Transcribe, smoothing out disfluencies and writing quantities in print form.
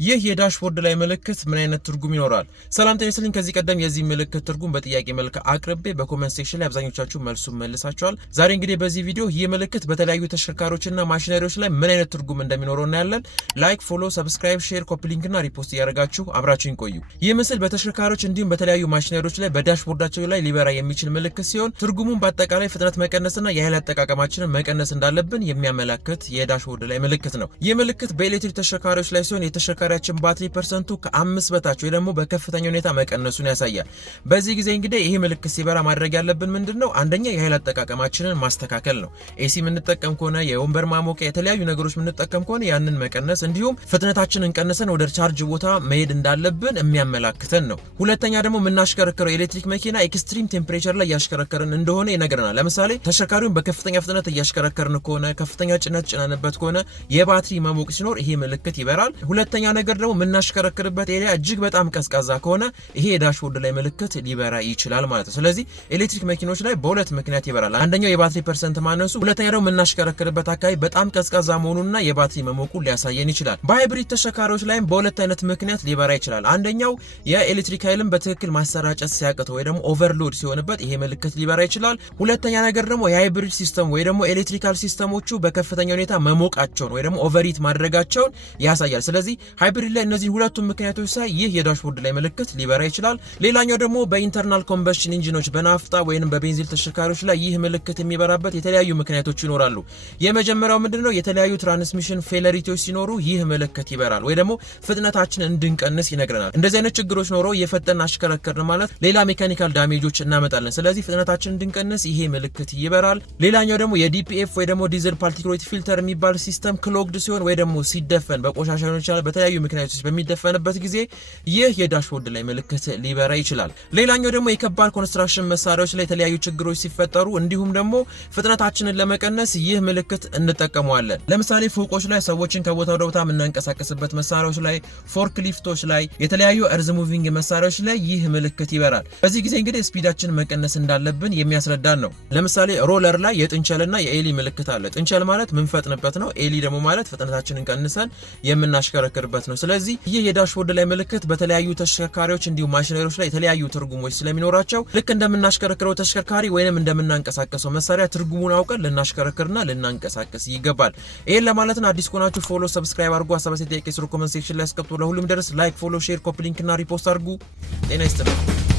ይህ የዳሽቦርድ ላይ ምልክት ምን አይነት ትርጉም ይኖራል? ሰላም ጤና ይስጥልኝ። ከዚህ ቀደም የዚህ ምልክት ትርጉም በጥያቄ መልክ አቅርቤ በኮሜንት ሴክሽን ላይ አብዛኞቻችሁ መልሱን መልሳችኋል። ዛሬ እንግዲህ በዚህ ቪዲዮ ይህ ምልክት በተለያዩ ተሽከርካሪዎችና ማሽነሪዎች ላይ ምን አይነት ትርጉም እንደሚኖረው እናያለን። ላይክ፣ ፎሎ፣ ሰብስክራይብ፣ ሼር፣ ኮፒ ሊንክና ሪፖስት እያደረጋችሁ አብራችሁን ቆዩ። ይህ ምስል በተሽከርካሪዎች እንዲሁም በተለያዩ ማሽነሪዎች ላይ በዳሽቦርዳቸው ላይ ሊበራ የሚችል ምልክት ሲሆን ትርጉሙን በአጠቃላይ ፍጥነት መቀነስና የኃይል አጠቃቀማችንን መቀነስ እንዳለብን የሚያመላክት የዳሽቦርድ ላይ ምልክት ነው። ይህ ምልክት በኤሌክትሪክ ተሽከርካሪዎች ላይ ሲሆን የተሽከርካሪያችን ባትሪ ፐርሰንቱ ከ5 በታች ወይ ደግሞ በከፍተኛ ሁኔታ መቀነሱን ያሳያል። በዚህ ጊዜ እንግዲህ ይሄ ምልክት ሲበራ ማድረግ ያለብን ምንድነው? አንደኛ የኃይል አጠቃቀማችንን ማስተካከል ነው። ኤሲ የምንጠቀም ከሆነ የወንበር ማሞቂያ የተለያዩ ነገሮች የምንጠቀም ከሆነ ያንን መቀነስ፣ እንዲሁም ፍጥነታችንን ቀንሰን ወደ ቻርጅ ቦታ መሄድ እንዳለብን የሚያመላክተን ነው። ሁለተኛ ደግሞ የምናሽከረክረው ኤሌክትሪክ መኪና ኤክስትሪም ቴምፕሬቸር ላይ እያሽከረከርን እንደሆነ ይነግረናል። ለምሳሌ ተሽከርካሪውን በከፍተኛ ፍጥነት እያሽከረከርን ከሆነ ከፍተኛ ጭነት ጭነንበት ከሆነ የባትሪ መሞቅ ሲኖር ይሄ ምልክት ይበራል። ሁለተኛ ነገር ደግሞ የምናሽከረክርበት ኤሪያ እጅግ በጣም ቀዝቃዛ ከሆነ ይሄ የዳሽቦርድ ላይ ምልክት ሊበራ ይችላል ማለት ነው። ስለዚህ ኤሌክትሪክ መኪኖች ላይ በሁለት ምክንያት ይበራል። አንደኛው የባትሪ ፐርሰንት ማነሱ፣ ሁለተኛ ደግሞ የምናሽከረክርበት አካባቢ በጣም ቀዝቃዛ መሆኑንና የባትሪ መሞቁ ሊያሳየን ይችላል። በሃይብሪድ ተሽከርካሪዎች ላይም በሁለት አይነት ምክንያት ሊበራ ይችላል። አንደኛው የኤሌክትሪክ ኃይልን በትክክል ማሰራጨት ሲያቅተው ወይ ደግሞ ኦቨርሎድ ሲሆንበት ይሄ ምልክት ሊበራ ይችላል። ሁለተኛ ነገር ደግሞ የሃይብሪድ ሲስተም ወይ ደግሞ ኤሌክትሪካል ሲስተሞቹ በከፍተኛ ሁኔታ መሞቃቸውን ወይ ደግሞ ኦቨርሂት ማድረጋቸውን ያሳያል። ስለዚህ ሃይብሪድ ላይ እነዚህ ሁለቱም ምክንያቶች ሳይ ይህ የዳሽቦርድ ላይ ምልክት ሊበራ ይችላል። ሌላኛው ደግሞ በኢንተርናል ኮምበሽን ኢንጂኖች በናፍጣ ወይንም በቤንዚን ተሽከርካሪዎች ላይ ይህ ምልክት የሚበራበት የተለያዩ ምክንያቶች ይኖራሉ። የመጀመሪያው ምንድነው? የተለያዩ ትራንስሚሽን ፌለሪቲዎች ሲኖሩ ይህ ምልክት ይበራል ወይ ደግሞ ፍጥነታችንን እንድንቀንስ ይነግረናል። እንደዚህ አይነት ችግሮች ኖረው የፈጠን አሽከረከርን ማለት ሌላ ሜካኒካል ዳሜጆች እናመጣለን። ስለዚህ ፍጥነታችንን እንድንቀንስ ይሄ ምልክት ይበራል። ሌላኛው ደግሞ የዲፒኤፍ ወይ ደግሞ ዲዝል ፓርቲኩሌት ፊልተር የሚባል ሲስተም ክሎግድ ሲሆን ወይ ደግሞ ሲደፈን በቆሻሻ ሊሆን ይችላል በተለያዩ ምክንያቶች በሚደፈንበት ጊዜ ይህ የዳሽቦርድ ላይ ምልክት ሊበራ ይችላል። ሌላኛው ደግሞ የከባድ ኮንስትራክሽን መሳሪያዎች ላይ የተለያዩ ችግሮች ሲፈጠሩ እንዲሁም ደግሞ ፍጥነታችንን ለመቀነስ ይህ ምልክት እንጠቀመዋለን። ለምሳሌ ፎቆች ላይ ሰዎችን ከቦታ ወደ ቦታ የምናንቀሳቀስበት መሳሪያዎች ላይ፣ ፎርክ ሊፍቶች ላይ፣ የተለያዩ እርዝ ሙቪንግ መሳሪያዎች ላይ ይህ ምልክት ይበራል። በዚህ ጊዜ እንግዲህ ስፒዳችንን መቀነስ እንዳለብን የሚያስረዳን ነው። ለምሳሌ ሮለር ላይ የጥንቸልና የኤሊ ምልክት አለ። ጥንቸል ማለት ምንፈጥንበት ነው። ኤሊ ደግሞ ማለት ፍጥነታችንን ቀንሰን የምናሽከረክርበት ነው። ስለዚህ ይህ የዳሽቦርድ ላይ ምልክት በተለያዩ ተሽከርካሪዎች እንዲሁም ማሽነሪዎች ላይ የተለያዩ ትርጉሞች ስለሚኖራቸው ልክ እንደምናሽከረክረው ተሽከርካሪ ወይንም እንደምናንቀሳቀሰው መሳሪያ ትርጉሙን አውቀን ልናሽከረክርና ልናንቀሳቀስ ይገባል። ይሄን ለማለትና አዲስ ከሆናችሁ ፎሎ፣ ሰብስክራይብ አድርጉ። ሀሳብ አስተያየት ስሩ ኮሜንት ሴክሽን ላይ አስቀምጡ። ለሁሉም ደርስ ላይክ፣ ፎሎ፣ ሼር፣ ኮፒ ሊንክና ሪፖስት አድርጉ። ጤና ይስጥልኝ።